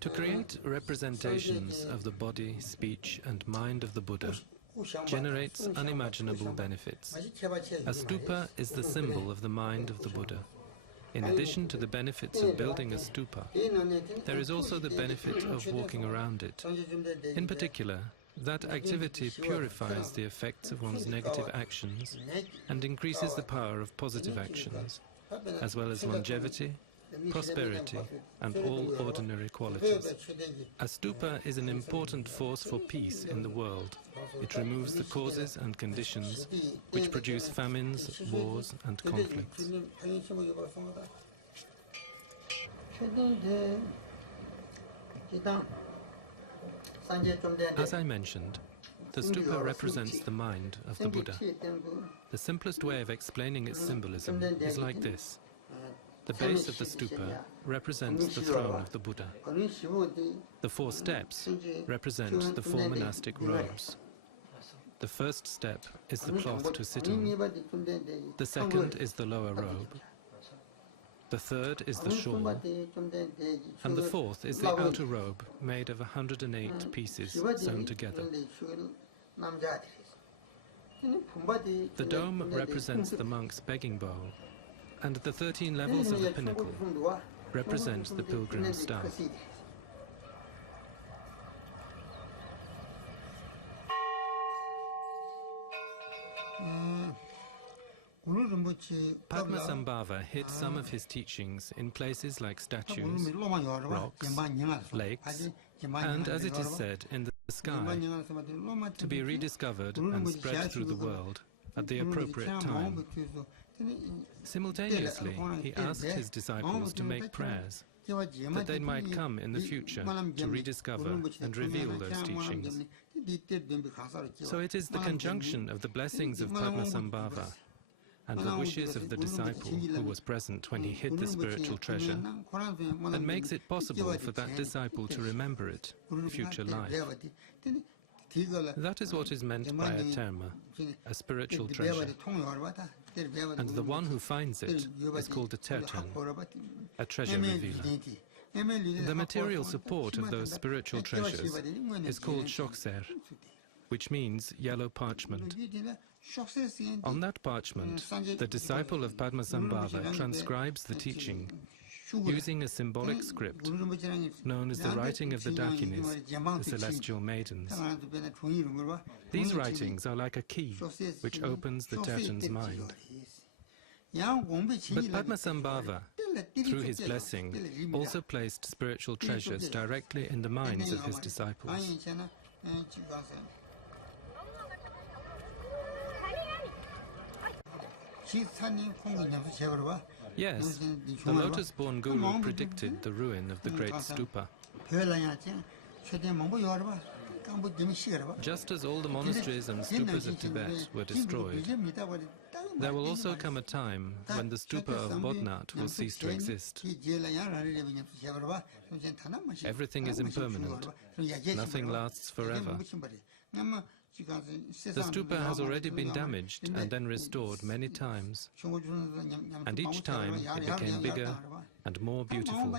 To create representations of the body, speech and mind of the Buddha generates unimaginable benefits. A stupa is the symbol of the mind of the Buddha. In addition to the benefits of building a stupa, there is also the benefit of walking around it. In particular, that activity purifies the effects of one's negative actions and increases the power of positive actions, as well as longevity, prosperity and all ordinary qualities. A stupa is an important force for peace in the world. It removes the causes and conditions which produce famines, wars and conflicts. As I mentioned, the stupa represents the mind of the Buddha. The simplest way of explaining its symbolism is like this. The base of the stupa represents the throne of the Buddha. The 4 steps represent the 4 monastic robes. The first step is the cloth to sit on. The second is the lower robe. The third is the shawl. And the fourth is the outer robe made of 108 pieces sewn together. The dome represents the monk's begging bowl, and the 13 levels of the pinnacle represent the pilgrim's staff. Padmasambhava hid some of his teachings in places like statues, rocks, lakes, and, as it is said, in the sky, to be rediscovered and spread through the world at the appropriate time. Simultaneously, he asked his disciples to make prayers, that they might come in the future to rediscover and reveal those teachings. So it is the conjunction of the blessings of Padmasambhava and the wishes of the disciple who was present when he hid the spiritual treasure that makes it possible for that disciple to remember it in future life. That is what is meant by a terma, a spiritual treasure. And the one who finds it is called a tertan, a treasure revealer. The material support of those spiritual treasures is called shokser, which means yellow parchment. On that parchment, the disciple of Padmasambhava transcribes the teaching using a symbolic script known as the writing of the Dakinis, the celestial maidens. These writings are like a key which opens the tertan's mind. But Padmasambhava, through his blessing, also placed spiritual treasures directly in the minds of his disciples. Yes, the lotus-born Guru predicted the ruin of the great stupa. Just as all the monasteries and stupas of Tibet were destroyed, there will also come a time when the stupa of Bodhnath will cease to exist. Everything is impermanent. Nothing lasts forever. The stupa has already been damaged and then restored many times, and each time it became bigger and more beautiful.